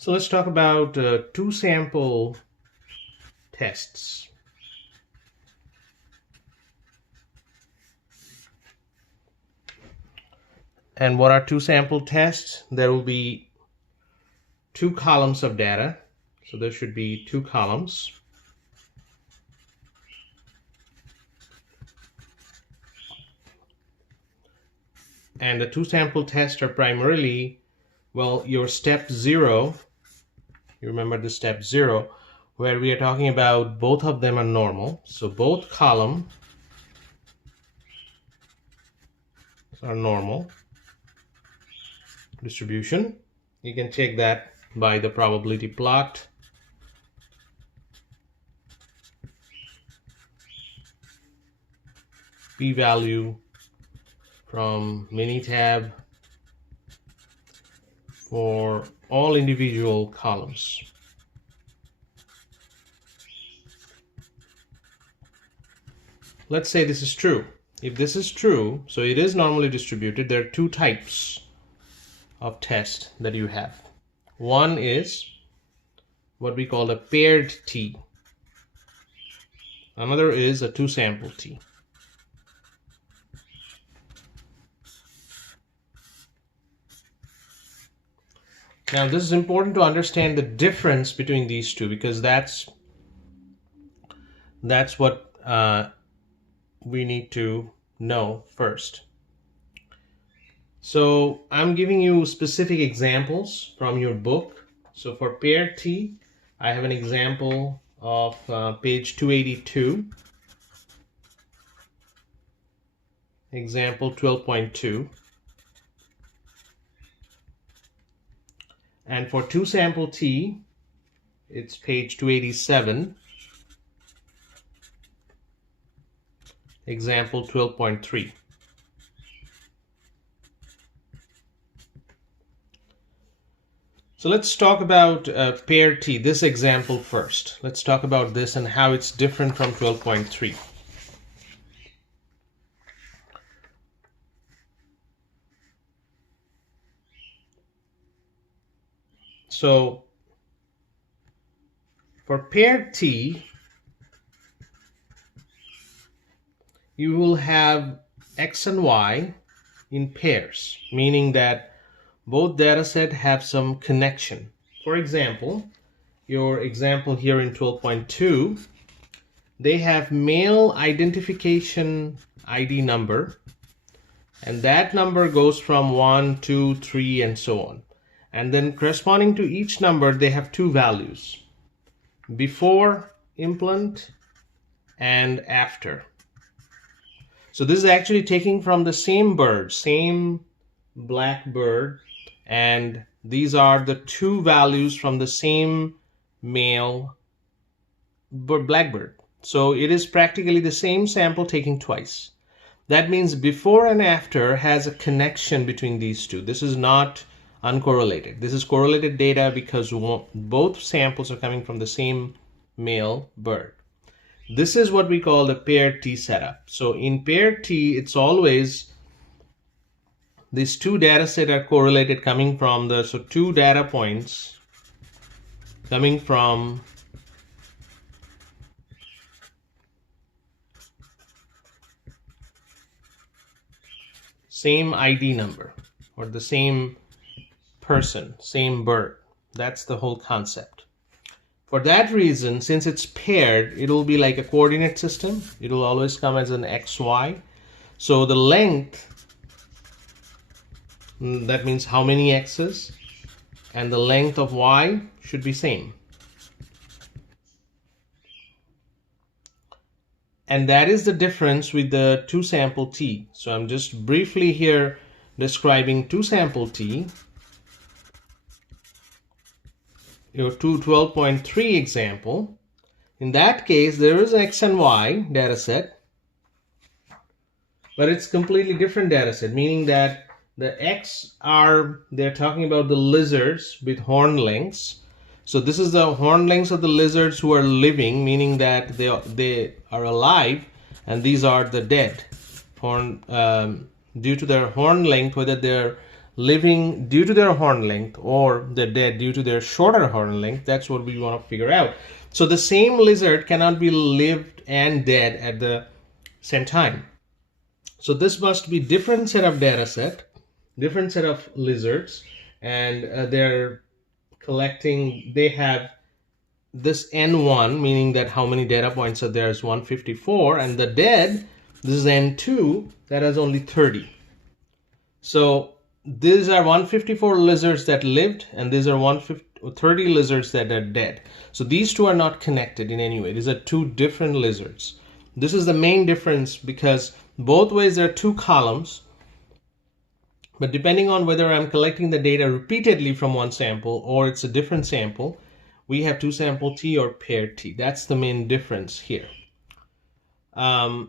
So let's talk about two sample tests. And what are two sample tests? There will be two columns of data. So there should be two columns. And the two sample tests are primarily, well, your step 0, you remember the step 0, where we are talking about both of them are normal. So both columns are normal distribution. You can check that by the probability plot. P-value from Minitab for all individual columns. Let's say this is true. If this is true, so it is normally distributed, there are two types of test that you have. One is what we call a paired T. Another is a two sample T. Now this is important to understand the difference between these two, because that's what we need to know first. So I'm giving you specific examples from your book. So for paired T, I have an example of page 282, example 12.2. And for two sample T, it's page 287, example 12.3. So let's talk about paired T, this example first. Let's talk about this and how it's different from 12.3. So for paired T, you will have X and Y in pairs, meaning that both data sets have some connection. For example, your example here in 12.2, they have male identification ID number, and that number goes from 1, 2, 3, and so on. And then corresponding to each number, they have two values: before implant and after. So this is actually taken from the same bird, same black bird, and these are the two values from the same male blackbird. So it is practically the same sample taken twice. That means before and after has a connection between these two. This is not uncorrelated. This is correlated data because both samples are coming from the same male bird. This is what we call the paired T setup. So in paired T, it's always these two data sets are correlated coming from so two data points coming from same ID number or the same person, same bird. That's the whole concept. For that reason, since it's paired, it will be like a coordinate system. It will always come as an XY. So the length, that means how many X's, and the length of Y should be same. And that is the difference with the two sample T. So I'm just briefly here describing two sample T. Your 12.3 example. In that case, there is an X and Y data set, but it's completely different data set, meaning that the X they're talking about the lizards with horn lengths. So this is the horn lengths of the lizards who are living, meaning that they are alive, and these are the dead. Due to their horn length, whether they're living due to their horn length or they're dead due to their shorter horn length. That's what we want to figure out. So the same lizard cannot be lived and dead at the same time. So this must be different set of data set, different set of lizards, and they're collecting, they have this N1, meaning that how many data points are there is 154, and the dead, this is N2, that has only 30. So these are 154 lizards that lived, and these are 30 lizards that are dead. So these two are not connected in any way. These are two different lizards. This is the main difference, because both ways there are two columns, but depending on whether I'm collecting the data repeatedly from one sample or it's a different sample, we have two sample T or pair T. That's the main difference here. So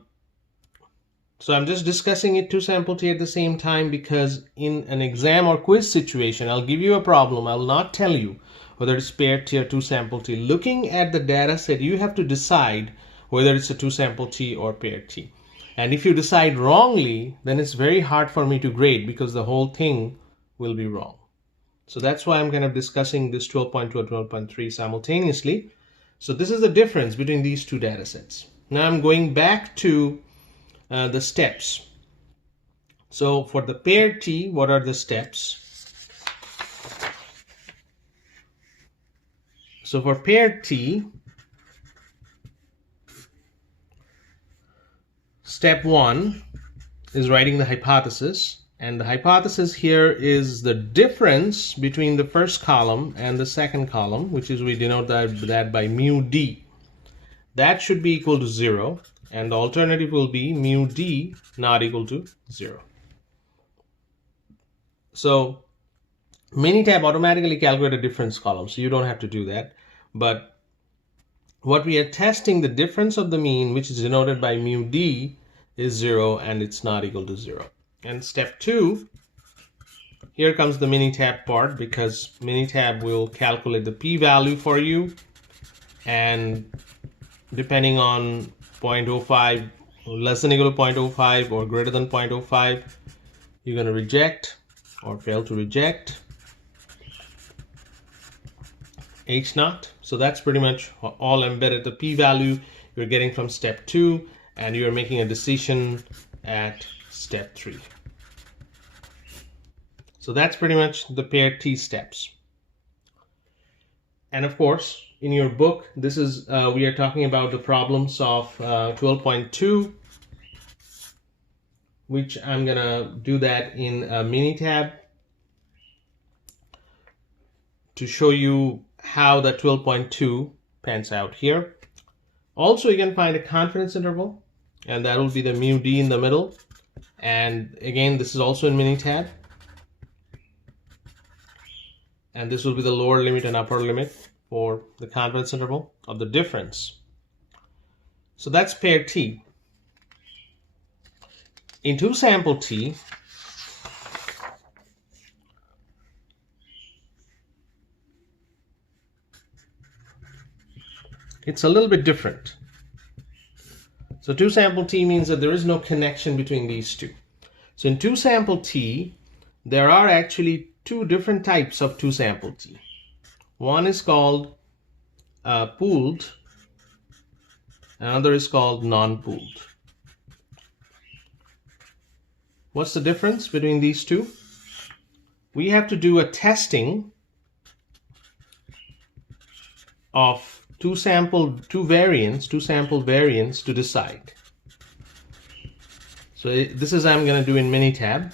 I'm just discussing it two sample T at the same time because in an exam or quiz situation, I'll give you a problem. I'll not tell you whether it's pair T or two sample T. Looking at the data set, you have to decide whether it's a two sample T or pair T. And if you decide wrongly, then it's very hard for me to grade because the whole thing will be wrong. So that's why I'm kind of discussing this 12.2 or 12.3 simultaneously. So this is the difference between these two data sets. Now I'm going back to the steps. So for the pair T, what are the steps? So for pair T, step 1 is writing the hypothesis, and the hypothesis here is the difference between the first column and the second column, which is we denote that by mu d. That should be equal to 0, and the alternative will be mu d not equal to 0. So Minitab automatically calculate a difference column, so you don't have to do that. But what we are testing, the difference of the mean, which is denoted by mu d, is 0 and it's not equal to 0. And step 2, here comes the Minitab part, because Minitab will calculate the p-value for you, and depending on 0.05, less than equal to 0.05 or greater than 0.05, you're going to reject or fail to reject H naught. So that's pretty much all embedded. The p-value you're getting from step 2, and you're making a decision at step 3. So that's pretty much the pair T steps. And of course, in your book, this is we are talking about the problems of 12.2, which I'm gonna do that in Minitab to show you how the 12.2 pans out here. Also, you can find a confidence interval, and that will be the mu d in the middle. And again, this is also in Minitab. And this will be the lower limit and upper limit for the confidence interval of the difference. So that's pair T. In two sample T, it's a little bit different. So two sample T means that there is no connection between these two. So in two sample T, there are actually two different types of two sample T. One is called pooled, another is called non-pooled. What's the difference between these two? We have to do a testing of two sample variants to decide. So this is I'm going to do in Minitab.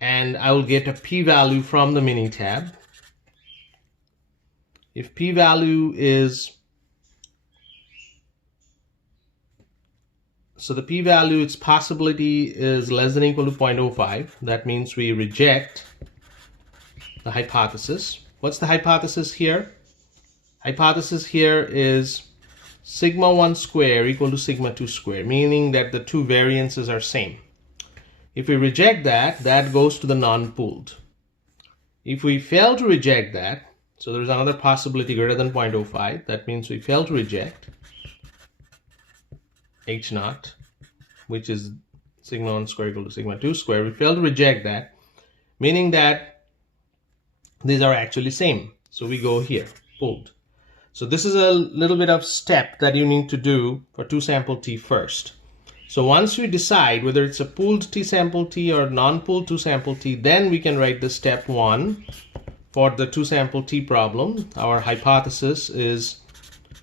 And I will get a p-value from the Minitab. If p-value is, so the p-value, its possibility is less than or equal to 0.05. That means we reject the hypothesis. What's the hypothesis here? Hypothesis here is sigma 1 square equal to sigma 2 square, meaning that the two variances are same. If we reject that, that goes to the non-pooled. If we fail to reject that, so there's another possibility greater than 0.05, that means we fail to reject H naught, which is sigma 1 square equal to sigma 2 square. We fail to reject that, meaning that these are actually same. So we go here, pooled. So this is a little bit of step that you need to do for two sample T first. So once we decide whether it's a pooled T sample T or non-pooled two sample T, then we can write the step 1 for the two sample T problem. Our hypothesis is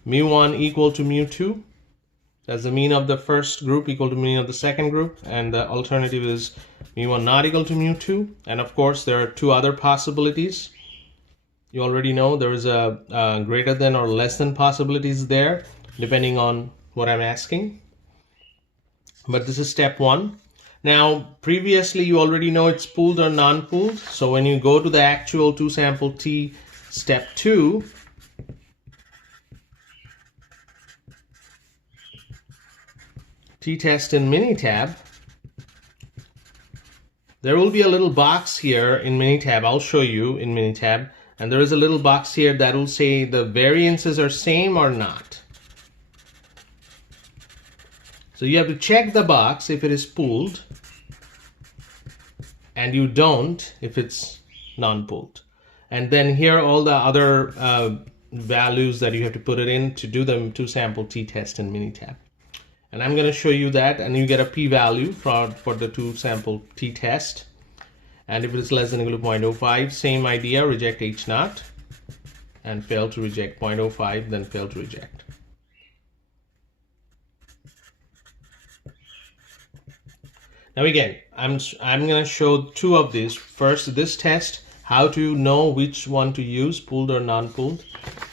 mu1 equal to mu2. That's the mean of the first group equal to mean of the second group, and the alternative is mu1 not equal to mu2. And of course there are two other possibilities. You already know there is a greater than or less than possibilities there depending on what I'm asking. But this is step 1. Now previously you already know it's pooled or non-pooled. So when you go to the actual two sample T step 2, T-test in Minitab, there will be a little box here in Minitab. I'll show you in Minitab. And there is a little box here that will say the variances are same or not. So you have to check the box if it is pooled, and you don't if it's non-pooled. And then here are all the other values that you have to put it in to do the two sample T-test in Minitab. And I'm going to show you that, and you get a p-value for the two sample T-test. And if it is less than or equal to 0.05, same idea, reject H naught and fail to reject 0.05, then fail to reject. Now again, I'm going to show two of these. First, this test, how to know which one to use, pooled or non-pooled.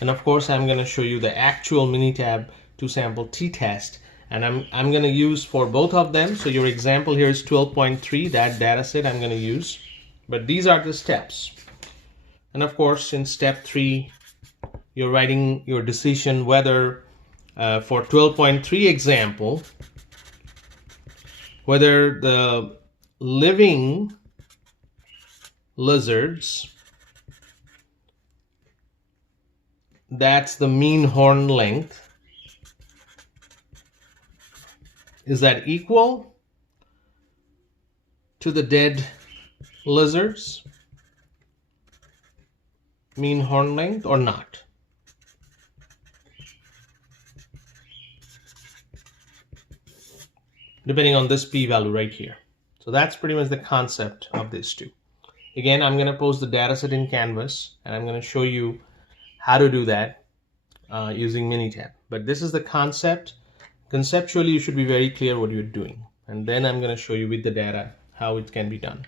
And of course, I'm going to show you the actual Minitab two sample T-test. And I'm going to use for both of them. So your example here is 12.3, that data set I'm going to use. But these are the steps. And of course, in step 3, you're writing your decision whether for 12.3 example, whether the living lizards, that's the mean horn length, is that equal to the dead lizards mean horn length or not? Depending on this p-value right here. So that's pretty much the concept of these two. Again, I'm going to post the data set in Canvas, and I'm going to show you how to do that using Minitab. But this is the concept. Conceptually, you should be very clear what you're doing. And then I'm going to show you with the data how it can be done.